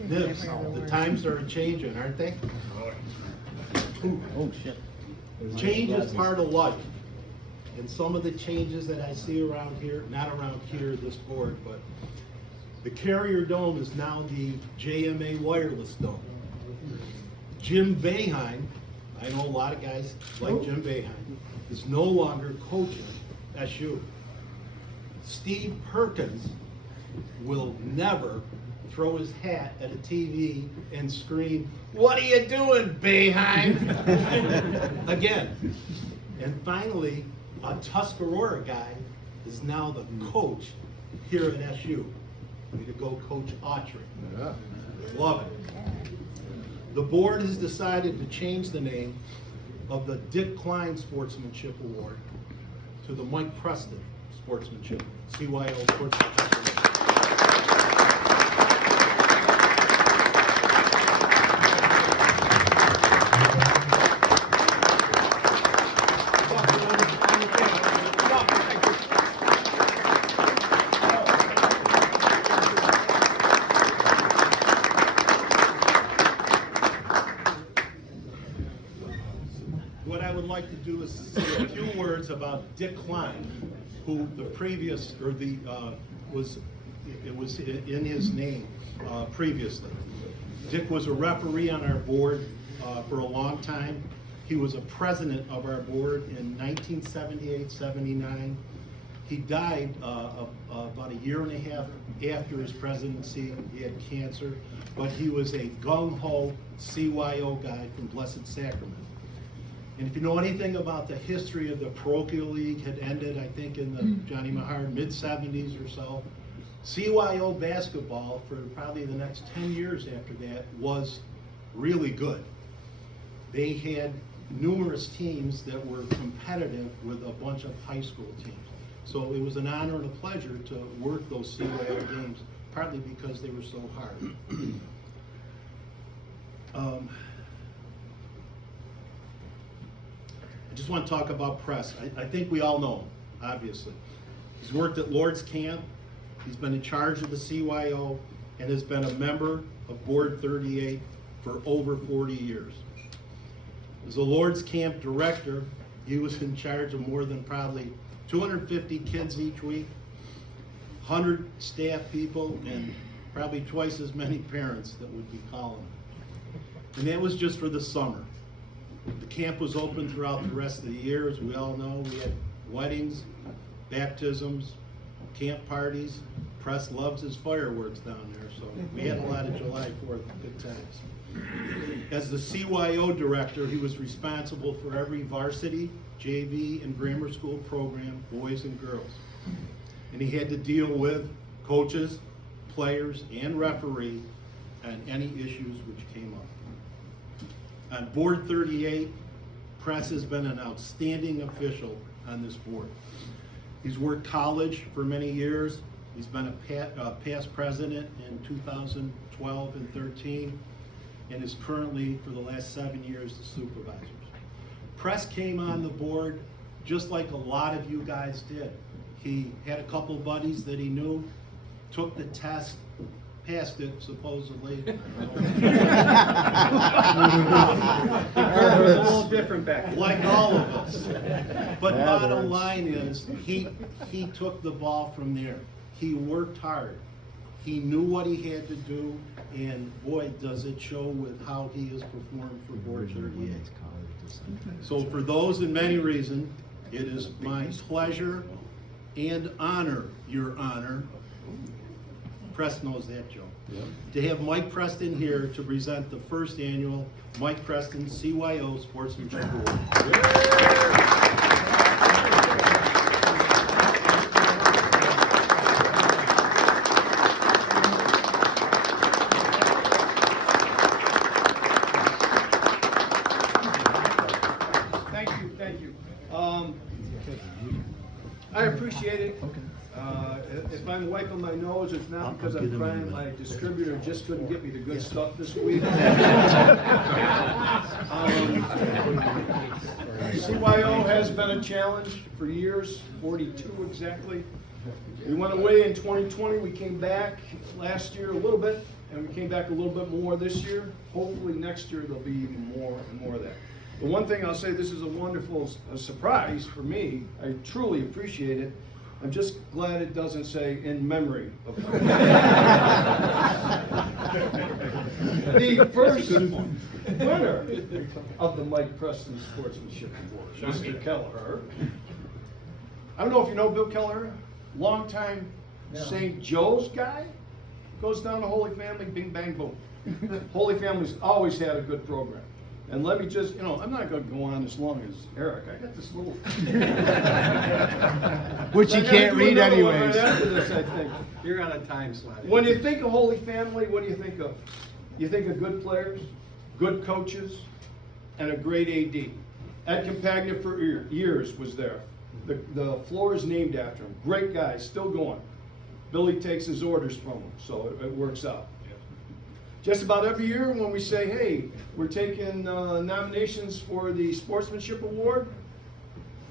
Nibs, the times are changing, aren't they? Oh, shit. Change is part of life. And some of the changes that I see around here, not around here, this board, but the Carrier Dome is now the JMA Wireless Dome. Jim Boeheim, I know a lot of guys like Jim Boeheim, is no longer coaching SU. Steve Perkins will never throw his hat at a TV and scream, "What are you doing, Boeheim?" Again. And finally, a Tuscarora guy is now the coach here at SU. Way to go, Coach Autry. Yeah. Love it. The board has decided to change the name of the Dick Klein Sportsmanship Award to the Mike Preston Sportsmanship, CYO Sportsmanship Award. What I would like to do is say a few words about Dick Klein, who the previous, or the, it was in his name previously. Dick was a referee on our board for a long time. He was a president of our board in 1978-79. He died about a year and a half after his presidency. He had cancer, but he was a gung-ho CYO guy from Blessed Sacrament. And if you know anything about the history of the parochial league, had ended, I think, in the Johnny Mahar mid-70s or so. CYO basketball for probably the next 10 years after that was really good. They had numerous teams that were competitive with a bunch of high school teams. So it was an honor and a pleasure to work those CYO games, partly because they were so hard. I just want to talk about Press. I think we all know him, obviously. He's worked at Lord's Camp. He's been in charge of the CYO and has been a member of Board 38 for over 40 years. As a Lord's Camp director, he was in charge of more than probably 250 kids each week, 100 staff people, and probably twice as many parents that would be calling him. And that was just for the summer. The camp was open throughout the rest of the year, as we all know. We had weddings, baptisms, camp parties. Press loves his fireworks down there, so we had a lot of July 4th good times. As the CYO director, he was responsible for every varsity, JV, and grammar school program, boys and girls. And he had to deal with coaches, players, and referee on any issues which came up. On Board 38, Press has been an outstanding official on this board. He's worked college for many years. He's been a past president in 2012 and 13, and is currently, for the last 7 years, the supervisor. Press came on the board just like a lot of you guys did. He had a couple buddies that he knew, took the test, passed it supposedly. It was a little different back then. Like all of us. But bottom line is, he took the ball from there. He worked hard. He knew what he had to do, and boy, does it show with how he has performed for Board 38. So for those and many reasons, it is my pleasure and honor, Your Honor, Press knows that, Joe, to have Mike Preston here to present the first annual Mike Preston CYO Sportsmanship Award. Thank you. I appreciate it. If I'm wiping my nose, it's not because I'm crying. My distributor just couldn't get me the good stuff this week. CYO has been a challenge for years, 42 exactly. We went away in 2020. We came back last year a little bit and we came back a little bit more this year. Hopefully next year there'll be even more and more of that. The one thing I'll say, this is a wonderful surprise for me. I truly appreciate it. I'm just glad it doesn't say in memory of the first winner of the Mike Preston Sportsmanship Award, Mr. Kelleher. I don't know if you know Bill Kelleher, longtime St. Joe's guy, goes down to Holy Family, bing, bang, boom. Holy Family's always had a good program. And let me just, I'm not going to go on as long as Eric. I got this little... Which you can't read anyways. Right after this, I think. You're on a time slot. When you think of Holy Family, what do you think of? You think of good players, good coaches, and a great AD. Ed Campagna for years was there. The floor is named after him. Great guy, still going. Billy takes his orders from him, so it works out. Just about every year when we say, hey, we're taking nominations for the Sportsmanship Award,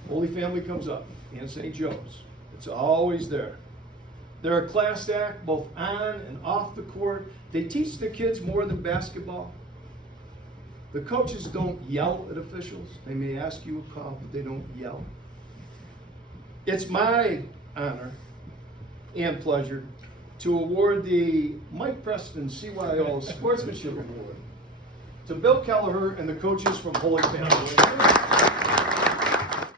Holy Family comes up, and St. Joe's. It's always there. They're a class act, both on and off the court. They teach the kids more than basketball. The coaches don't yell at officials. They may ask you a call, but they don't yell. It's my honor and pleasure to award the Mike Preston CYO Sportsmanship Award to Bill Kelleher and the coaches from Holy Family.